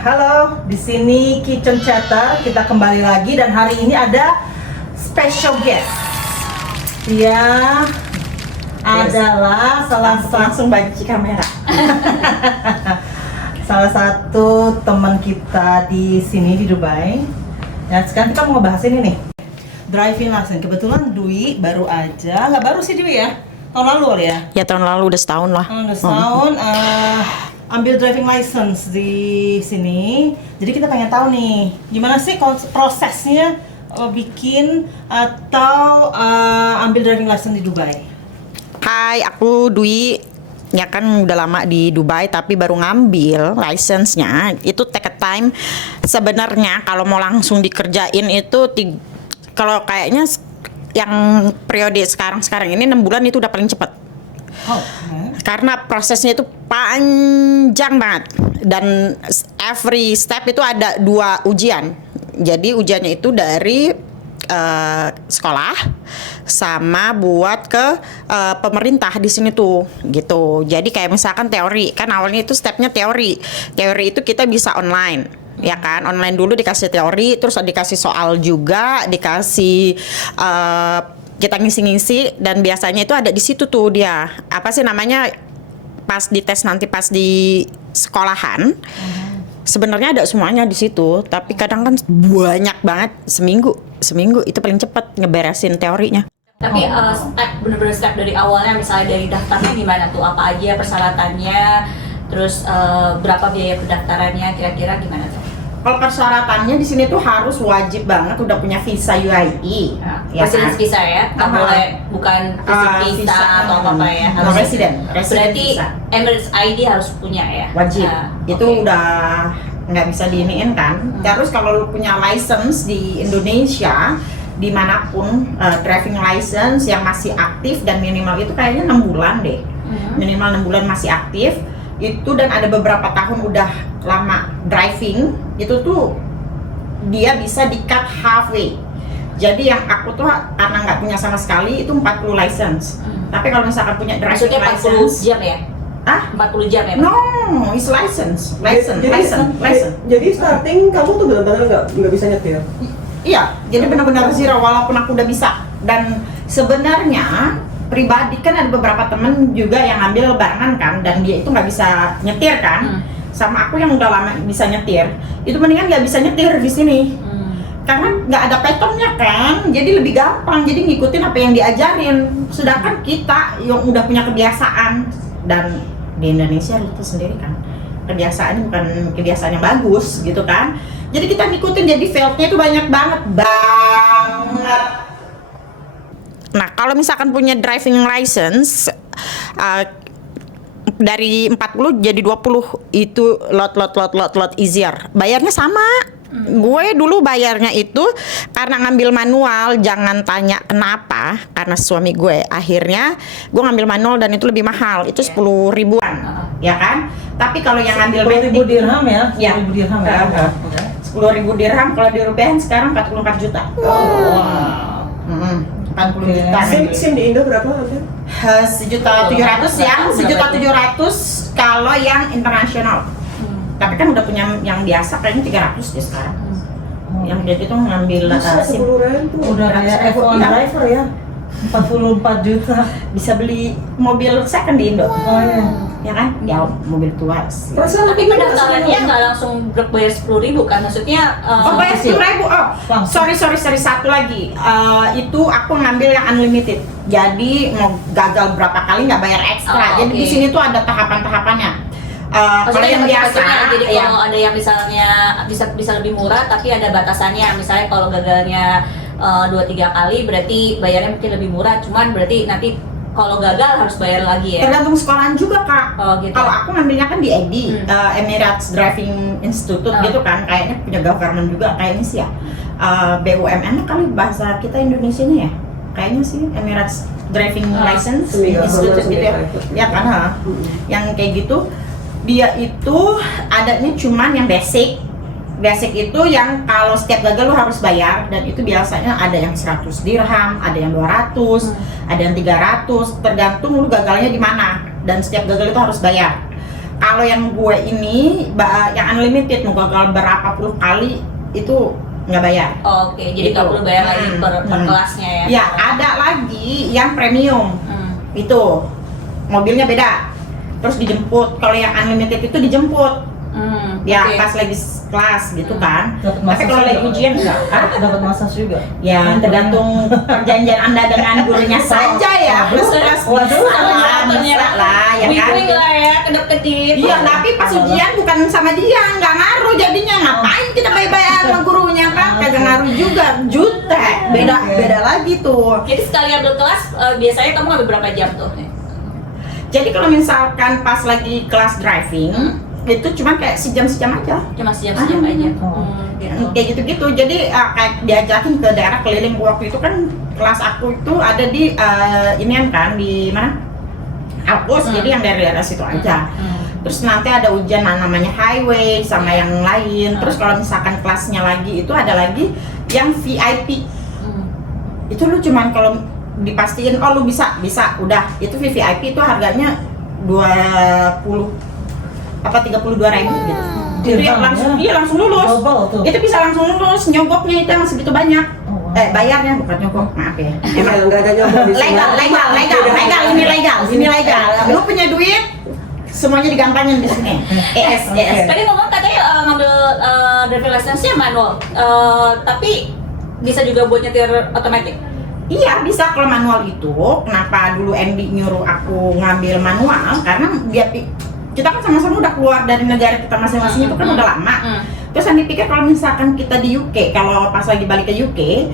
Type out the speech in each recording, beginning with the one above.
Halo, di sini Kitchen Chatter. Kita kembali lagi dan hari ini ada special guest. Dia adalah langsung banci kamera. Salah satu teman kita di sini di Dubai. Nah, sekarang kita mau ngebahas ini nih. Driving license. Kebetulan Dwi baru aja, nggak baru sih Dwi ya? Tahun lalu ya? Ya tahun lalu udah setahun lah. Udah setahun. Ambil driving license di sini. Jadi kita pengen tahu nih, gimana sih prosesnya bikin atau ambil driving license di Dubai? Hai, aku Dwi. Ya kan udah lama di Dubai tapi baru ngambil license-nya. Itu take a time. Sebenarnya kalau mau langsung dikerjain itu kalau kayaknya yang periode sekarang ini 6 bulan itu udah paling cepat. Karena prosesnya itu panjang banget dan every step itu ada 2 ujian. Jadi ujiannya itu dari sekolah sama buat ke pemerintah di sini tuh gitu. Jadi kayak misalkan teori, kan awalnya itu stepnya teori. Teori itu kita bisa online. Ya kan, online dulu dikasih teori, terus dikasih soal juga, dikasih kita ngisi-ngisi, dan biasanya itu ada di situ tuh dia apa sih namanya pas dites nanti pas di sekolahan. Sebenarnya ada semuanya di situ, tapi kadang kan banyak banget, seminggu itu paling cepat ngeberesin teorinya. Tapi bener-bener step dari awalnya, misalnya dari daftarnya gimana tuh, apa aja persyaratannya, terus berapa biaya pendaftarannya, kira-kira gimana tuh? Kalau persyaratannya di sini tuh harus wajib banget udah punya visa UAE. Ya, residence visa ya, nggak boleh bukan visa atau apa ya, harus resident berarti visa. Emirates ID harus punya ya. Wajib. Itu udah nggak bisa diiniin kan. Terus kalau lu punya license di Indonesia dimanapun, driving license yang masih aktif dan minimal itu kayaknya 6 bulan deh. Minimal 6 bulan masih aktif itu, dan ada beberapa tahun udah lama driving itu tuh dia bisa di-cut halfway. Jadi yang aku tuh karena nggak punya sama sekali itu 40 license. Tapi kalau misalkan punya driving maksudnya 40 license, jam ya? 40 jam ya? No, it's license. Jadi starting kamu tuh benar-benar nggak bisa nyetir. Iya, jadi benar-benar zero walaupun aku udah bisa. Dan sebenarnya pribadi kan ada beberapa temen juga yang ambil barengan kan, dan dia itu nggak bisa nyetir kan. Sama aku yang udah lama bisa nyetir, itu mendingan nggak bisa nyetir di sini. Karena nggak ada patternnya kan, jadi lebih gampang, jadi ngikutin apa yang diajarin. Sedangkan kita yang udah punya kebiasaan, dan di Indonesia itu sendiri kan kebiasaan bukan kebiasaan yang bagus gitu kan, jadi kita ngikutin, jadi failnya itu banyak banget. Nah kalau misalkan punya driving license dari 40 jadi 20 itu lot easier. Bayarnya sama. Gue dulu bayarnya itu karena ngambil manual, jangan tanya kenapa, karena suami gue akhirnya gue ngambil manual dan itu lebih mahal, itu 10 ribuan ya kan. Tapi kalau yang ngambil 10.000 dirham ya? 10.000 dirham ya? 10.000 dirham kalau dirupiahin sekarang 44 juta. Wow. 40 juta. SIM di Indo berapa nanti? 1.700.000 yang 1.700.000 kalau yang internasional. Tapi kan udah punya yang biasa kayaknya 300 deh sekarang. Yang dia itu ngambil SIM. Udah kayak F1 driver ya? 44 juta. Bisa beli mobil second di Indo. Oh iya. Ya kan? Ya mobil tua sih. Tapi pendaftarannya nggak langsung bayar 10.000 kan? Maksudnya bayar 10.000. Sorry, satu lagi. Itu aku ngambil yang unlimited. Jadi mau gagal berapa kali nggak bayar ekstra. Jadi di sini tuh ada tahapan-tahapannya. Kalau yang biasa, jadi kalau ada yang misalnya bisa lebih murah, tapi ada batasannya. Misalnya kalau gagalnya 2-3 kali, berarti bayarnya mungkin lebih murah. Cuman berarti nanti kalau gagal harus bayar lagi ya? Tergantung sekolahan juga kak. Gitu. Kalau aku ngambilnya kan di EDI, Emirates Driving Institute gitu kan, kayaknya punya government juga kayaknya sih ya. BUMN kali bahasa kita Indonesianya ya? Kayaknya sih Emirates Driving License Institute gitu ya. Ya kan, yang kayak gitu. Dia itu adanya cuman yang basic itu yang kalau setiap gagal lu harus bayar, dan itu biasanya ada yang 100 dirham, ada yang 200, ada yang 300, tergantung lu gagalnya di mana, dan setiap gagal itu harus bayar. Kalau yang gue ini yang unlimited mau gagal berapa puluh kali itu nggak bayar. Oke, jadi nggak Gitu. perlu bayar lagi per kelasnya ya? Ya, ada lagi yang premium. Hmm. Itu mobilnya beda. Terus dijemput. Kalau yang unlimited itu dijemput. Ya oke. pas lagi kelas gitu kan. Dapat Tapi massage kalau lagi juga. ujian enggak. Dapat massage juga. Ya tergantung perjanjian Anda dengan gurunya saja ya. Waduh. Plus Waduh. bisa lah ya kan. Wing lah ya, kedap-kedip. Iya, tapi pas ujian bukan sama dia, nggak ngaruh jadinya. Ngapain kita bayar sama gurunya kan? Kagak ngaruh juga, jutek. Beda lagi tuh. Jadi sekali ambil kelas, biasanya kamu ngambil berapa jam tuh? Jadi kalau misalkan pas lagi kelas driving, itu cuma kayak sejam aja. Cuma sejam-sejam aja. Gitu. Kayak gitu-gitu. Jadi kayak diajakin ke daerah keliling. Waktu itu kan kelas aku itu ada di inian kan di mana? Alpus. Jadi yang dari daerah situ aja. Terus nanti ada ujian namanya highway sama yang lain. Terus kalau misalkan kelasnya lagi itu ada lagi yang VIP. Itu lu cuman kalau dipastiin lu bisa udah itu VIP itu harganya 32.000 gitu. Itu yang langsung lulus. Global tuh. Itu bisa langsung lulus, nyogoknya itu yang segitu banyak. Bayarnya bukan nyogok, maaf ya. Emang nggak ada nyambung di sini. legal, ini legal. Lu punya duit, semuanya digampangin di sini. ES. Tadi ngomong katanya ngambil driving license-nya manual, tapi bisa juga buat nyetir otomatis. Iya bisa kalau manual itu. Kenapa dulu Andy nyuruh aku ngambil manual? Karena kita kan sama-sama udah keluar dari negara kita masing-masing itu kan udah lama. Terus Andy pikir kalau misalkan kita di UK, kalau pas lagi balik ke UK,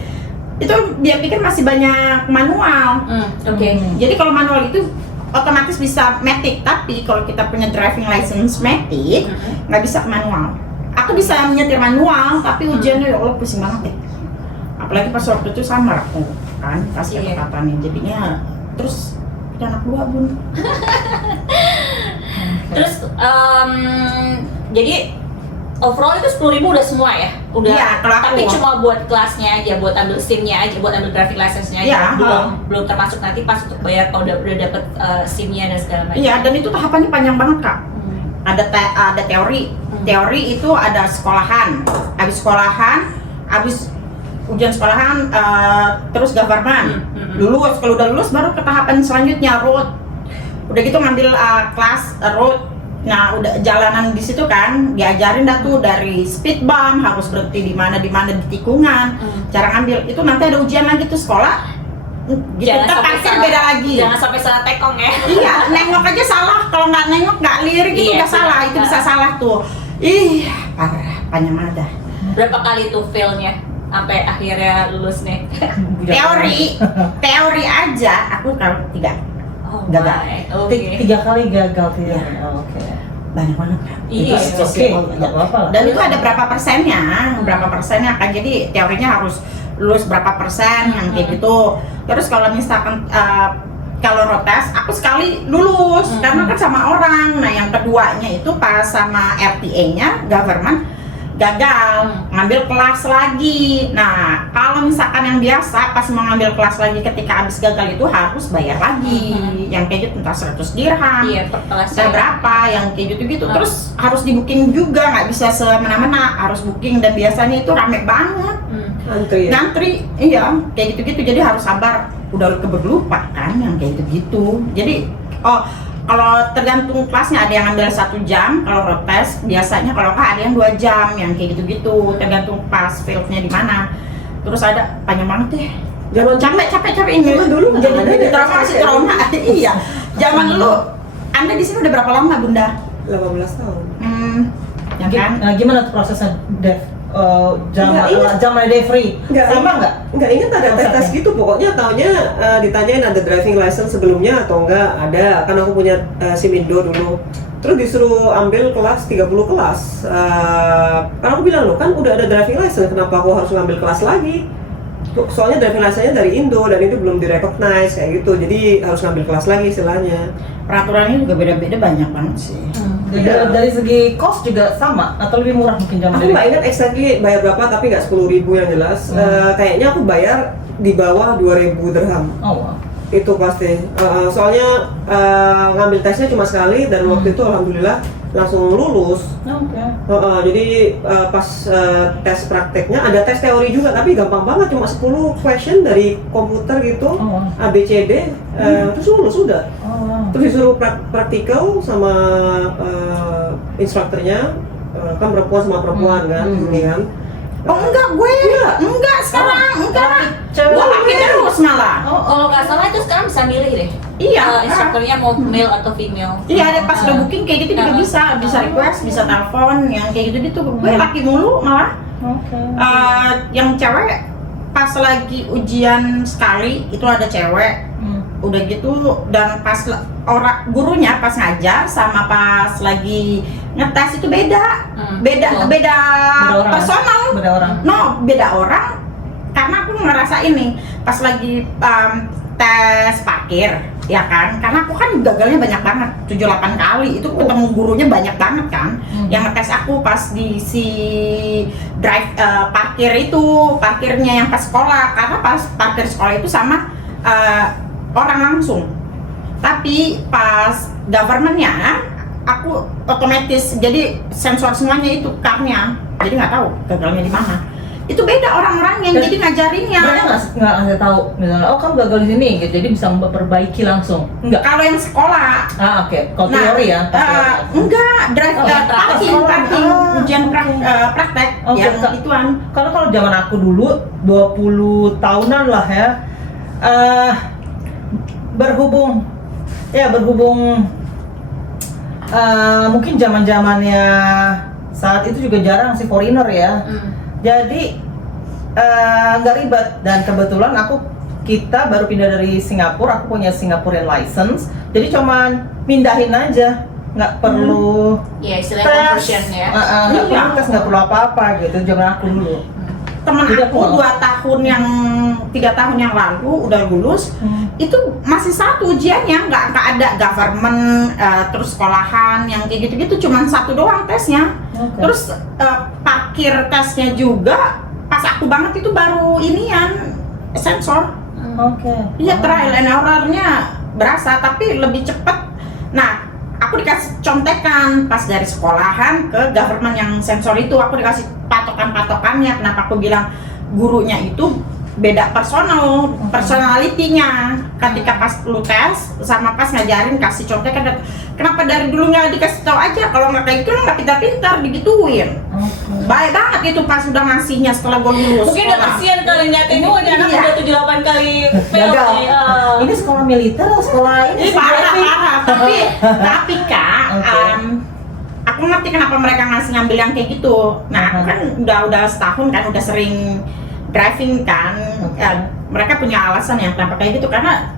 itu dia pikir masih banyak manual. Oke. Jadi kalau manual itu otomatis bisa matic, tapi kalau kita punya driving license matic nggak bisa ke manual. Aku bisa menyetir manual, tapi ujiannya ya Allah pusing banget deh. Apalagi pas waktu itu sama aku kan, pas ketepatannya jadinya terus punya anak 2 bun. Terus jadi overall itu 10.000 udah semua ya? Udah. Iya, kalau aku. Tapi cuma buat kelasnya aja, buat ambil SIM-nya aja, buat ambil driving license-nya aja. Iya, Belum termasuk nanti pas untuk bayar kalau udah dapet SIM-nya dan segala macam. Iya, dan itu tahapannya panjang banget kak. Ada teori. Teori itu ada sekolahan. Habis ujian sekolahan, terus government. Lulus, kalau udah lulus baru ke tahapan selanjutnya road. Udah gitu ngambil kelas road. Nah, udah jalanan di situ kan diajarin dah tuh dari speed bump, harus berhenti di mana di tikungan. Cara ngambil itu nanti ada ujian lagi tuh sekolah. Gitu, parkir beda lagi. Jangan sampai salah tekong ya. Iya, nengok aja salah. Kalau nggak nengok, nggak lirik itu udah salah. Itu bisa salah tuh. Ih, parah, panjang ada. Berapa kali tuh fail-nya sampai akhirnya lulus nih? Teori aja aku kalau 3. Oh, Gagal. Oke. 3 kali gagal tidak. Iya. Oke. Banyak banget kan. Iya, Oke, nggak apa-apa lah. Dan itu ada berapa persennya kan. Jadi teorinya harus lulus berapa persen yang kayak gitu. Terus kalau misalkan kalau road test aku sekali lulus karena kan sama orang. Nah yang keduanya itu pas sama RTA-nya government gagal ngambil kelas lagi. Nah kalau misalkan yang biasa pas mau ngambil kelas lagi ketika habis gagal itu harus bayar lagi. Yang kayak gitu entah 100 dirham. Iya, per kelas. Entah berapa yang kayak gitu-gitu. Terus harus di booking juga, nggak bisa semena-mena, harus booking dan biasanya itu rame banget. Antri ya? Ngantri, iya, kayak gitu-gitu. Jadi harus sabar. Udah kebelupa kan yang kayak gitu-gitu. Jadi kalau tergantung kelasnya, ada yang ambil 1 jam kalau road test, biasanya kalau nggak ada yang 2 jam yang kayak gitu-gitu, tergantung pas fieldnya di mana. Terus ada panjang banget deh. Zaman Capek ini. Zaman dulu nggak jadi ada ya, masih trauma. Iya. Zaman dulu. Anda di sini udah berapa lama, Bunda? 18 tahun. Ya kan? Nah, gimana tuh prosesnya, Dev? Nggak ingat. Jam day free sama nggak? Nggak ingat ada tes gitu, pokoknya taunya ditanyain ada driving license sebelumnya atau enggak. Ada, kan aku punya SIM Indo dulu. Terus disuruh ambil kelas 30 kelas. Kan aku bilang loh, kan udah ada driving license, kenapa aku harus ngambil kelas lagi? Soalnya driving license-nya dari Indo dan itu belum direcognize kayak gitu, jadi harus ngambil kelas lagi istilahnya. Peraturannya juga beda-beda banyak banget sih. Dari segi cost juga sama atau lebih murah mungkin jam Aku day? nggak ingat exactly bayar berapa, tapi nggak 10.000 yang jelas. Kayaknya aku bayar di bawah 2.000 dirham. Oh wow. Itu pasti. Soalnya ngambil tesnya cuma sekali dan waktu itu alhamdulillah langsung lulus. Oke. Jadi pas tes prakteknya ada tes teori juga tapi gampang banget, cuma 10 question dari komputer gitu, Oh, wow. A B C D, terus lulus udah. Oh, wow. Terus disuruh praktikal sama instrukturnya, kan perempuan sama perempuan kan, ini kan. Oh enggak, gue enggak sekarang, enggak. cewek. Gue laki terus malah. Oh, kalau nggak salah itu sekarang bisa milih deh. Iya. Instrukturnya mau male atau female. Iya, ada pas udah booking kayak gitu juga bisa request, bisa telepon, yang kayak gitu gitu. Gue laki mulu malah. Oke. Yang cewek pas lagi ujian sekali itu ada cewek. Udah gitu dan pas orang gurunya pas ngajar sama pas lagi ngetes itu beda. Beda Beda orang, personal. Beda orang. No, beda orang. Karena aku ngerasa ini pas lagi tes parkir, ya kan? Karena aku kan gagalnya banyak banget, 7-8 kali. Itu ketemu gurunya banyak banget kan. Yang ngetes aku pas di si drive parkir itu, parkirnya yang pas sekolah. Karena pas parkir sekolah itu sama orang langsung. Tapi pas government-nya aku otomatis jadi sensor semuanya itu karnya. Jadi nggak tahu gagalnya di mana. Itu beda orang-orang yang jadi ngajarinnya. Mereka nggak ngasih tahu misalnya, oh kamu gagal di sini, gitu. Jadi bisa memperbaiki langsung. Enggak. Kalau yang sekolah. Oke. Kalau teori ya. Enggak, drive parking, ujian praktek Oke, yang Kak. ituan. Kalau zaman aku dulu 20 tahunan lah ya. Berhubung mungkin zaman-zamannya saat itu juga jarang sih foreigner ya. Jadi nggak ribet dan kebetulan kita baru pindah dari Singapura, aku punya Singaporean license. Jadi cuman pindahin aja, nggak perlu Iya, istilahnya tes, conversion ya. nggak perlu tes, nggak perlu apa-apa gitu. Zaman aku dulu. Temen Jadi aku 3 tahun yang lalu udah lulus, itu masih satu ujiannya, nggak ada government, terus sekolahan yang kayak gitu-gitu, cuman satu doang tesnya. Oke. Terus parkir tesnya juga pas aku banget itu baru inian sensor. Oke. Iya, trial and error-nya berasa tapi lebih cepet. Nah, aku dikasih contekan pas dari sekolahan ke government yang sensor itu, aku dikasih patokan-patokannya. Kenapa aku bilang gurunya itu beda personalitinya ketika pas lu tes sama pas ngajarin kasih contekan. Kenapa dari dulu nggak dikasih tahu aja? Kalau nggak kayak gitu lu nggak pintar-pintar digituin. Baik banget itu pas udah ngasihnya setelah gue lulus. Mungkin udah kasihan kali ngeliatin gue ada anak Iya. udah 7-8 kali fail Gagal. nih. Ini sekolah militer atau sekolah ini? Parah. Tapi Kak, Oke. aku ngerti kenapa mereka ngambil yang kayak gitu. Nah, kan udah setahun kan, udah sering driving kan. Ya, mereka punya alasan yang kenapa kayak gitu karena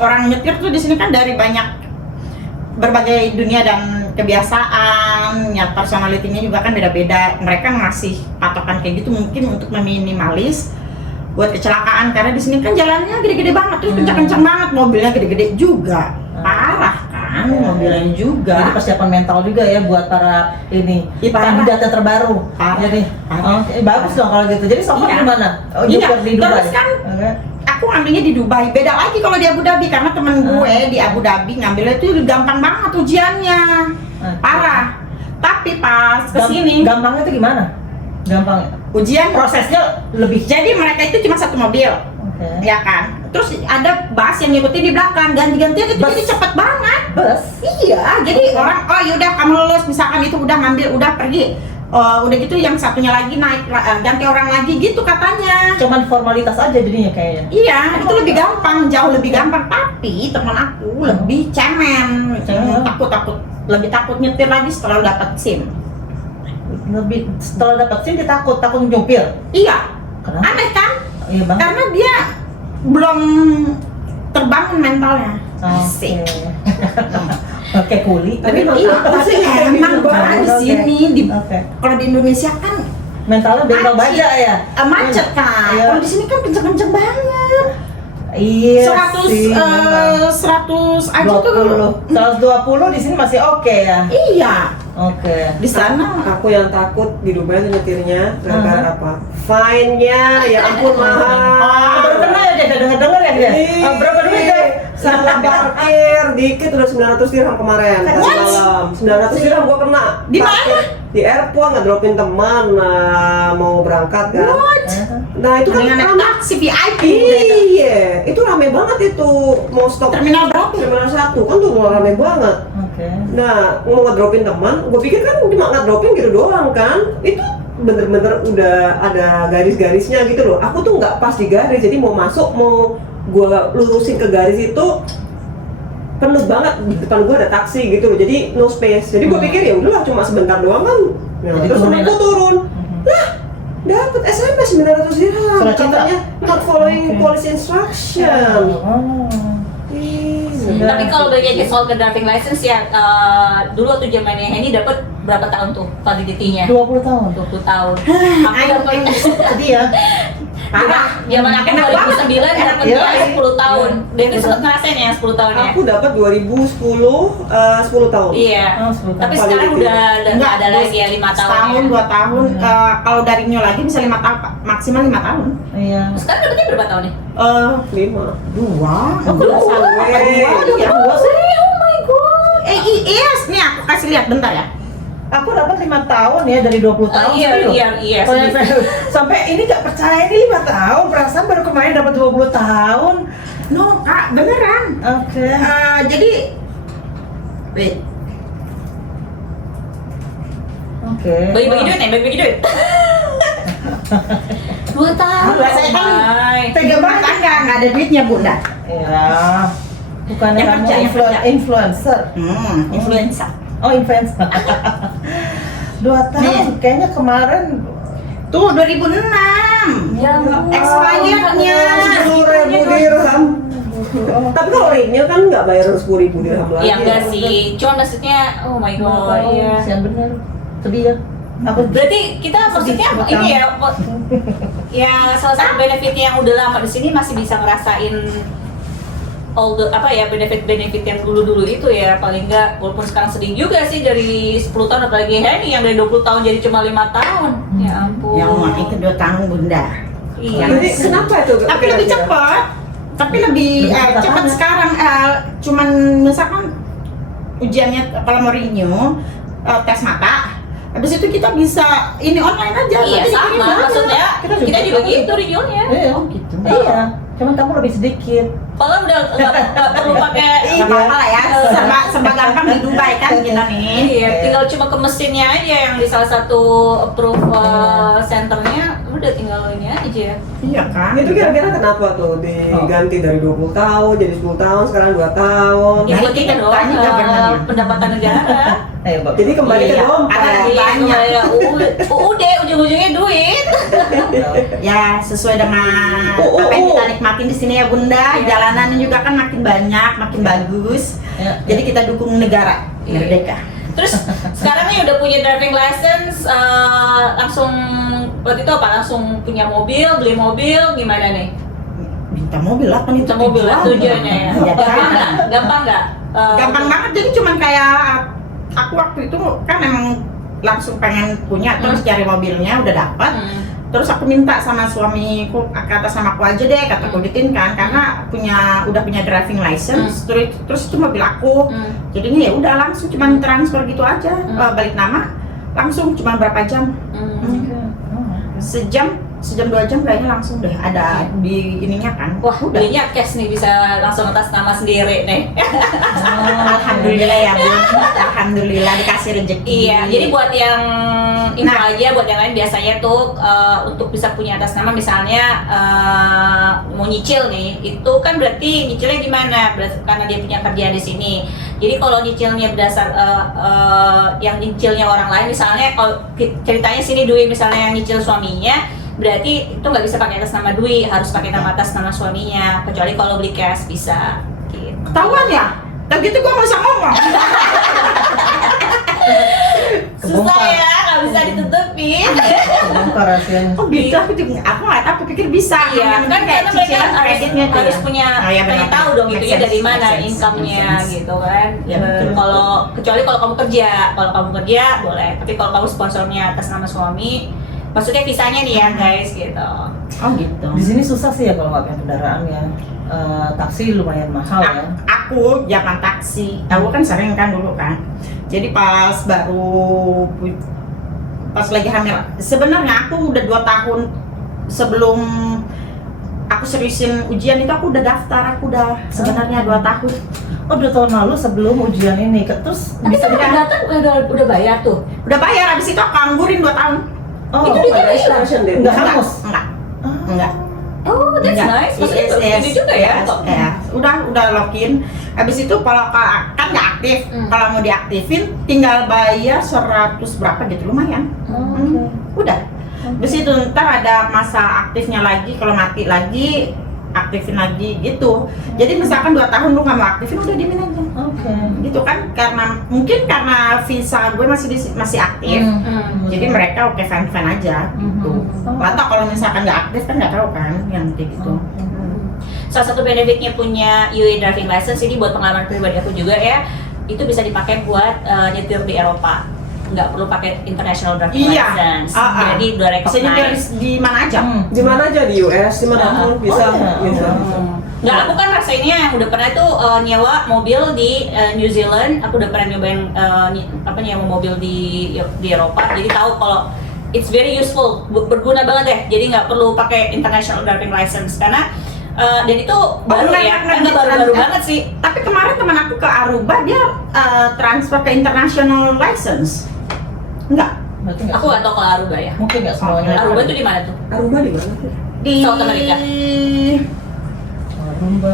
orang nyetir tuh di sini kan dari banyak berbagai dunia dan kebiasaan, ya personalitinya juga kan beda-beda. Mereka ngasih patokan kayak gitu mungkin untuk meminimalis buat kecelakaan karena di sini kan jalannya gede-gede banget, terus kencang-kencang banget, mobilnya gede-gede juga, parah kan mobilnya juga. Jadi persiapan mental juga ya buat para ini Parah. kandidat yang terbaru. Parah. Jadi, Parah. bagus dong kalau gitu. Jadi sokor Iya. di mana? Oh, Iya. Jupiter di Dubai. Terus kan Oke. aku ngambilnya di Dubai, beda lagi kalau di Abu Dhabi karena temen gue di Abu Dhabi ngambilnya itu gampang banget ujiannya, parah. Tapi pas kesini Gampangnya itu gimana? Gampang. ujian Prosesnya lebih. jadi mereka itu cuma satu mobil, Oke. ya kan? Terus ada bus yang ngikutin di belakang, ganti-gantian itu Bus? jadi cepet banget. Bus. Iya, jadi orang, oh yaudah kamu lulus, misalkan itu udah ngambil, udah pergi. Udah gitu yang satunya lagi naik, ganti orang lagi gitu katanya. Cuman formalitas aja jadinya kayaknya. Iya, itu lebih gampang, jauh lebih gampang. Tapi teman aku lebih cemen, takut, lebih takut nyetir lagi setelah dapat SIM. Lebih setelah dapat SIM dia takut nyupir. Iya, Kenapa? aneh kan? Iya banget. Karena dia belum terbangun mentalnya. Asik. Oke, kuli. Tapi Iya, tapi emang banget di sini di Oke. kalau di Indonesia kan Mentalnya bengkel Macet. baja ya. macet kan. Iya. Kalau di sini kan kenceng-kenceng banget. Iya 100 sih, memang. 100 aja 20. tuh. 120 di sini masih oke ya. Iya, Oke. di sana Aku yang takut di Dubai tuh nyetirnya gara-gara apa? Fine-nya, ya ampun mahal. Baru kena ya dia, denger ya dia. Iya. Berapa duit deh? salah parkir dikit udah 900 dirham kemarin tadi malam. 900 dirham gua kena. Di mana? Parkir di airport, ngedropin teman mau berangkat kan. Nah itu kan Dengan naik rame. taksi VIP. Iya, itu rame banget itu mau stop Terminal berapa? Terminal 1 kan tuh rame banget. Oke. Nah, mau ngedropin teman, gue pikir kan cuma ngedropin gitu doang kan. Itu bener-bener udah ada garis-garisnya gitu loh. Aku tuh nggak pas di garis, jadi mau masuk, mau gue lurusin ke garis itu penuh banget. Di depan gue ada taksi gitu loh, jadi no space. Jadi gue pikir ya udahlah cuma sebentar doang kan. Ya, Jadi terus turunin aku turun. Lah, dapat SMS 900 dirham. Surat cinta? Katanya not following Oke. policy instruction. Oh. Ih, Tapi kalau balik lagi soal ke driving license ya, dulu waktu zamannya Henny dapat berapa tahun tuh validity-nya? 20 tahun. 20 tahun. Aku Ayo, dapat Sedih ya. Parah. zaman aku Enak 2009 dapatnya Iya. 10 tahun. David sempat ngerasain ya 10 tahun ya? aku dapat 2010 10 tahun. Iya. Oh, 10 tahun. Tapi sekarang Validity. udah nggak ada lagi ya 5 tahun. Setahun, 2 tahun. Kalau dari new lagi bisa 5 tahun, maksimal 5 tahun. Iya. Sekarang dapatnya berapa tahun nih? 5. 2. Dua. Iya, 2 sih. Oh my god. Yes, nih aku kasih lihat bentar ya. Aku dapat 5 tahun ya dari 20 tahun. Iya, sedih loh. iya. Oh, ya, sampai ini nggak percaya ini 5 tahun, perasaan baru kemarin dapat 20 tahun. No, Kak, beneran. Oke. Jadi wait. Oke. Bagi-bagi duit nih, bagi-bagi duit. 2 tahun. Saya kan Bay. pegang rumah tangga, nggak ada duitnya, Bunda. Iya. Bukan Yang kamu kerja, yang kerja. influencer. Influenza. Oh, influencer. 2 tahun. Kayaknya kemarin Tuh 2006. Ya ampun. Expirednya. 10.000 dirham. Tapi kalau renew kan nggak bayar 10.000 dirham lagi. Iya enggak sih. Cuma maksudnya, oh my god, iya. Yang benar. Sedih ya. Aku Berarti kita maksudnya Sedih, ini ya, ya salah satu benefitnya yang udah lama di sini masih bisa ngerasain all the apa ya benefit yang dulu itu ya, paling enggak walaupun sekarang sedih juga sih dari 10 tahun apalagi Henny yang dari 20 tahun jadi cuma 5 tahun. Ya ampun. Yang itu 2 tahun, Bunda. Iya. Jadi kenapa itu? Tapi lebih kira-kira? cepat. Tapi lebih Lebih cepat cepat sekarang. Cuman misalkan ujiannya kalau mau renew tes mata. Habis itu kita bisa ini online aja. Iya nanti sama, dikirim aja. maksudnya Kita kita juga juga tahu. gitu regionnya. Iya. Oh gitu. Iya. Cuman kamu lebih sedikit. Kalau udah nggak perlu pakai Nggak apa-apa lah ya. Serba gampang di Dubai kan kita nih. Iya, tinggal cuma ke mesinnya aja yang di salah satu approve centernya, udah tinggal ini aja. Iya kan. Itu kira-kira kenapa tuh diganti dari 20 tahun jadi 10 tahun sekarang 2 tahun. Ya Nah, buat kita kita dong, tanya governor. pendapatan negara. Ayo, Bapak. Jadi kembali ke Iya, dompet. karena Iya, banyak. kembali ke UUD, ujung-ujungnya duit. Ya sesuai dengan Oh, apa yang oh. kita nikmatin di sini ya Bunda. Iya. Jalanannya juga kan makin banyak, makin bagus. Ya. Jadi kita dukung negara Iya. merdeka. Terus sekarang nih udah punya driving license, langsung waktu itu apa? Langsung punya mobil, beli mobil, gimana nih? Minta mobil lah kan itu Minta mobil lah tujuan. tujuannya ya. Iya, Gampang kan? nggak? Gampang nggak? Gampang banget, jadi cuman kayak aku waktu itu kan emang langsung pengen punya, terus cari mobilnya udah dapat. Terus aku minta sama suamiku, kata sama aku aja deh, kataku kan karena udah punya driving license, terus itu mobil aku. Jadinya ya udah langsung cuman transfer gitu aja, balik nama langsung cuma berapa jam, sejam 2 jam kayaknya langsung deh ada di ininya kan. Wah, udah. belinya cash nih, bisa langsung atas nama sendiri nih. Alhamdulillah ya Bun, alhamdulillah dikasih rezeki. Iya, jadi buat yang info aja, buat yang lain biasanya tuh untuk bisa punya atas nama misalnya mau nyicil nih, itu kan berarti nyicilnya gimana? Karena dia punya kerjaan di sini. Jadi kalau nyicilnya berdasar yang nyicilnya orang lain, misalnya kalau ceritanya sini Dwi misalnya yang nyicil suaminya, berarti itu nggak bisa pakai atas nama Dwi, harus pakai nama atas nama suaminya. Kecuali kalau beli cash bisa. Gitu. Ketahuan ya? Dan gitu gua nggak usah ngomong. Susah ya, nggak bisa ditutupin. Bongkar rahasianya. Oh gitu, aku nggak tahu, aku pikir bisa. Iya, Yang kan kayak karena mereka cicilan kreditnya tuh harus ya. punya Oh, iya, pengen benar. tahu dong Make itunya sense, dari mana make sense, income-nya make sense. gitu kan. Ya, betul. Kecuali kalau kamu kerja boleh. Tapi kalau kamu sponsornya atas nama suami, maksudnya visanya nih ya guys gitu. Oh gitu. Di sini susah sih ya kalau nggak punya kendaraan ya. Taksi lumayan mahal ya. Aku zaman taksi, aku kan sering kan dulu kan. Jadi pas lagi hamil, sebenarnya aku udah 2 tahun sebelum aku seriusin ujian itu aku udah daftar, aku udah sebenarnya 2 tahun. Oh, 2 tahun lalu sebelum ujian ini, terus Tapi bisa kan datang udah bayar tuh. Udah bayar, habis itu aku anggurin 2 tahun. Oh, Itu Oh, di ada extension deh. Nggak hangus? Enggak. Oh, that's Enggak. nice. Maksudnya Yes, ini juga ya. yes, ya. Udah login. Habis itu kalau kan nggak aktif, kalau mau diaktifin tinggal bayar 100 berapa gitu, lumayan. Udah. Habis itu ntar ada masa aktifnya lagi, kalau mati lagi aktifin lagi gitu. Jadi misalkan 2 tahun lu nggak mau aktifin, udah diemin aja. Oke. Gitu kan, mungkin karena visa gue masih aktif. Jadi mereka oke fan aja gitu. Nggak tahu kalau misalkan nggak aktif kan nggak tahu kan yang kayak gitu. Salah satu benefitnya punya UAE driving license ini buat pengalaman pribadi aku juga ya, itu bisa dipakai buat nyetir di Eropa, nggak perlu pakai international driving Iya. license. Ah. Jadi udah Bisa nyetir recognize. di mana aja. Di mana aja di US, di mana pun bisa. Bisa. Nggak, aku kan rasainnya udah pernah tuh nyewa mobil di New Zealand, aku udah pernah nyobain nyewa mobil di Eropa, jadi tahu kalau it's very useful, berguna banget deh. Jadi nggak perlu pakai international driving license karena dan itu baru ya, kan nggak baru-baru banget sih. Tapi kemarin teman aku ke Aruba, dia transfer ke international license. Enggak. Berarti nggak Aku nggak tahu kalau Aruba ya. mungkin nggak semuanya. Aruba itu di mana tuh? Aruba di mana tuh? Di South America. Aruba.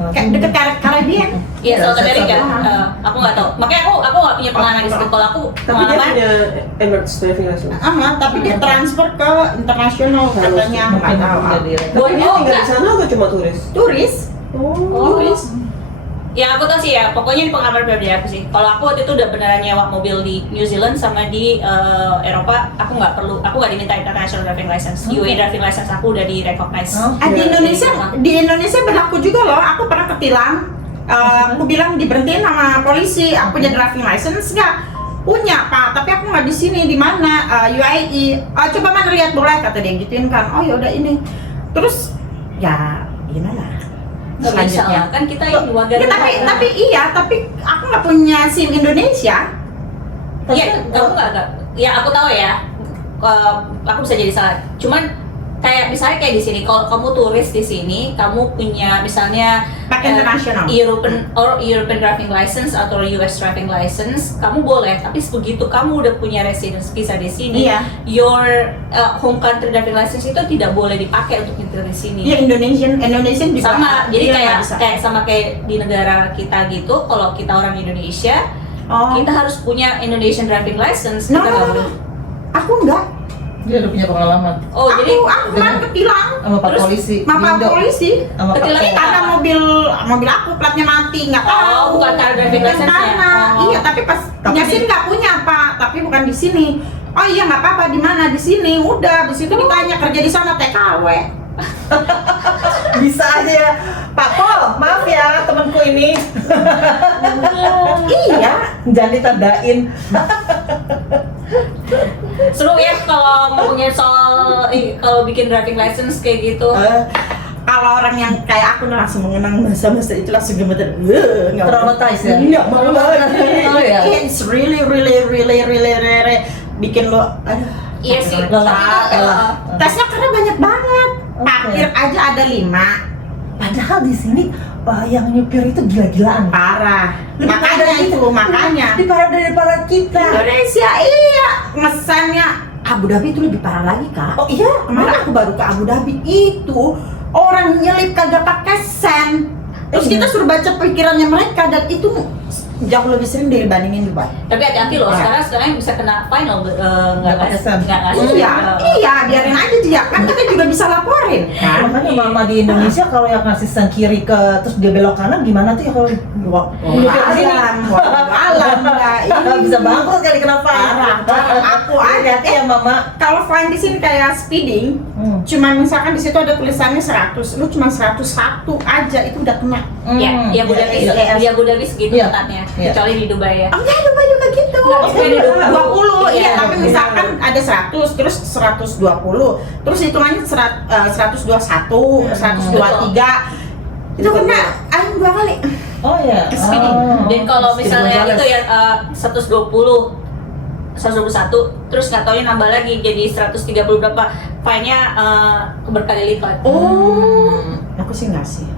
Kayak deket Caribbean. Iya, South South America. America. Aku nggak tahu. Makanya aku nggak punya pengalaman di situ. Kalau aku Tapi dia pengalaman punya Emirates driving license. Tapi dia transfer ke internasional katanya, nggak Mungkin tahu. jadi Boleh Dia tinggal di sana atau cuma turis? Turis, Oh. turis. Ya aku tahu sih ya, pokoknya ini pengalaman pribadi aku sih. Kalau aku waktu itu udah beneran nyewa mobil di New Zealand sama di Eropa, aku nggak diminta international driving license. UAE driving license aku udah di recognize. Di Indonesia berlaku juga loh. Aku pernah ketilang. Aku bilang diberhentiin sama polisi. Aku punya driving license nggak? Punya pak, tapi aku nggak di sini. Di mana? UAE. Coba mana lihat boleh, kata dia gituin kan. Oh ya udah ini. Terus ya gimana? Nggak bisa lah, kan kita ini warga Ya, negara. tapi aku nggak punya SIM Indonesia. Iya, kamu nggak. Ya aku tahu ya. Aku bisa jadi salah. Cuman kayak misalnya kayak di sini, kalau kamu turis di sini, kamu punya misalnya Pakai internasional. European driving license atau US driving license, kamu boleh. Tapi begitu kamu udah punya residence visa di sini, Iya. your home country driving license itu tidak boleh dipakai untuk nyetir di sini. Iya, Indonesian juga. Sama, jadi Iya, kayak nggak bisa. sama kayak di negara kita gitu. Kalau kita orang Indonesia, Oh. kita harus punya Indonesian driving license. No, Kita no, nggak no, no. boleh. Aku enggak. Dia udah punya pengalaman Oh, jadi aku kemarin ketilang sama Pak Terus, Polisi. sama Indo. polisi. Sama Pak Ketilangnya Polisi. Karena mobil aku platnya mati, nggak Oh, tahu. bukan karena driving Bukan license-nya. karena. Oh. Iya, tapi pas punya SIM nggak punya pak, tapi bukan di sini. Oh iya nggak apa-apa, di mana? Di sini. Udah, di situ ditanya kerja di sana TKW. Bisa aja ya. Pak Pol, maaf ya temanku ini. Iya. Jangan ditandain. seru ya kalau ngomongin soal kalau bikin driving license kayak gitu. Kalau orang yang kayak aku langsung mengenang masa-masa itu langsung gemeter. Nggak mau. Traumatize ya? Nggak mau lagi. Oh, iya. It's really bikin lo, aduh. Iya sih. Lelah, lelah. Tesnya karena banyak banget. Oke. Parkir aja ada 5. Padahal di sini yang nyupir itu gila-gilaan. Parah. Lebih Makanya parah itu, makanya. Lebih parah daripada kita. Indonesia iya, ngesannya Abu Dhabi itu lebih parah lagi kak. Oh iya? Kemarin aku baru ke Abu Dhabi itu orang nyelip kagak pakai sen. Terus kita suruh baca pikirannya mereka dan itu jauh lebih sering dibandingin Dubai. Tapi hati-hati loh, sekarang bisa kena final nggak pakai sen. ngasih. Iya, biarin aja dia kan kita juga bisa laporin. Kan? Makanya mama di Indonesia kalau yang ngasih sen kiri ke terus dia belok kanan gimana tuh ya kalau Alam enggak ini bisa bangkrut kali kenapa? Parah. Aku ada ya mama. kalau fine di sini kayak speeding, cuma misalkan di situ ada tulisannya 100, lu cuma 101 aja itu udah kena. Ya, ya Abu Dhabi, Iya. ya Abu Dhabi segitu Iya. ketatnya, Iya. kecuali di Dubai ya. Oh ya, Dubai juga gitu. itu. Nggak, SPD 20, iya, Iya. tapi misalkan ada 100, terus 120, terus hitungannya 121, 123. Itu kena aing 2 kali. Oh ya. SPD. Dan kalau SPD misalnya Gonzales. itu ya 120 121 terus nggak taunya nambah lagi jadi 130 berapa, fine-nya berkali lipat. Oh, aku sih nggak sih.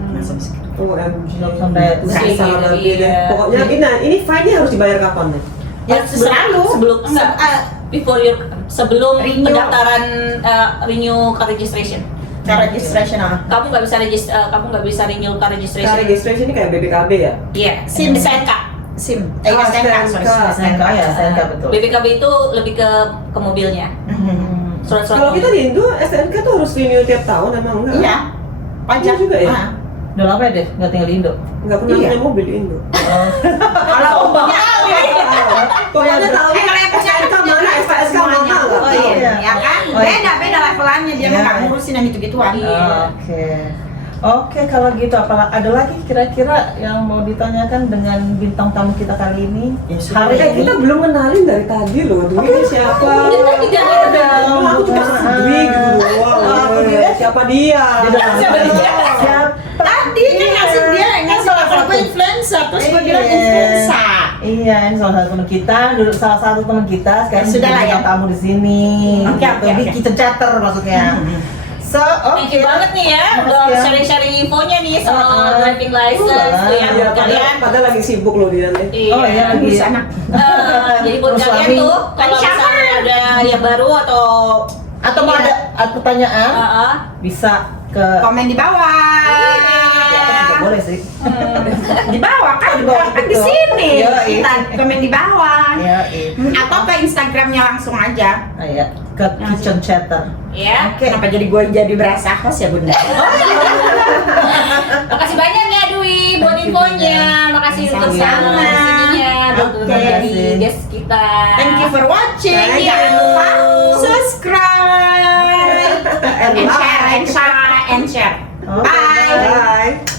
OMG. Sampai Besar pusing, banget iya. deh. Pokoknya ini fine-nya harus dibayar kapan nih? Ya selalu. sebelum enggak before your sebelum Renew. pendaftaran renew car registration. Cara registration Kamu nggak bisa kamu nggak bisa renew car Nah, registration. registration ini kayak BPKB ya? Iya, SIM. STNK. SIM. Ah, STNK, STNK. sorry. STNK ya, STNK betul. BPKB itu lebih ke mobilnya. Surat-surat Kalau kita mobil. di Indo, STNK tuh harus renew tiap tahun emang enggak? Iya. Pajak Iya juga ya? Ah. Udah lama ya deh, nggak tinggal di Indo. Nggak pernah Iya. punya mobil di Indo. Kalau punya Pokoknya tahu kalau yang punya STNK mana, STNK mana Oh lah. iya, ya kan? Oh, iya. Beda levelannya, dia Iya. nggak ngurusin yang gitu-gituan. Oke. Oke, kalau gitu ada lagi kira-kira yang mau ditanyakan dengan bintang tamu kita kali ini? Ya, sudah. Hari ini Kita belum kenalin dari tadi loh, Dwi ini siapa? Dia tadi kan ada. Oh, aku cuma Dwi gitu doang. Oh, Dwi. Siapa dia? Siapa dia? Siapa? Tadi kan ngasih dia ngasih salah kalau gue satu. influencer, terus gue Iya. bilang influenza. Iya, ini salah satu teman kita, dulu salah satu teman kita sekarang Sudah lah jadi ya. bintang tamu di sini. Oke, oke, Jadi oke. kitchen chatter maksudnya. So, Thank you banget nih ya, udah Makasih ya. sharing-sharing infonya nih soal driving license tuh ya Iya, buat kalian. padahal lagi sibuk loh dia nih. Iya. Oh iya, lagi Ngurus anak. Jadi buat Terus kalian suami. tuh kalau Siapa? misalnya ada yang baru atau Atau mau ada pertanyaan, bisa ke Komen di bawah. nggak boleh sih. Di bawah kan, Di bawah, kan di betul. sini. Iya, iya. Kita komen di bawah. Ya, iya. Atau ke Instagramnya langsung aja. Ah, ya. Ke kitchen chatter. ya. Oke. Kenapa jadi berasa host ya bunda? Makasih banyak ya Dwi buat infonya. Makasih untuk Sama-sama. sininya untuk Oke. menjadi guest kita. Thank you for watching. Thank Jangan you. lupa subscribe and share and share and share. Oke, Bye. Bye.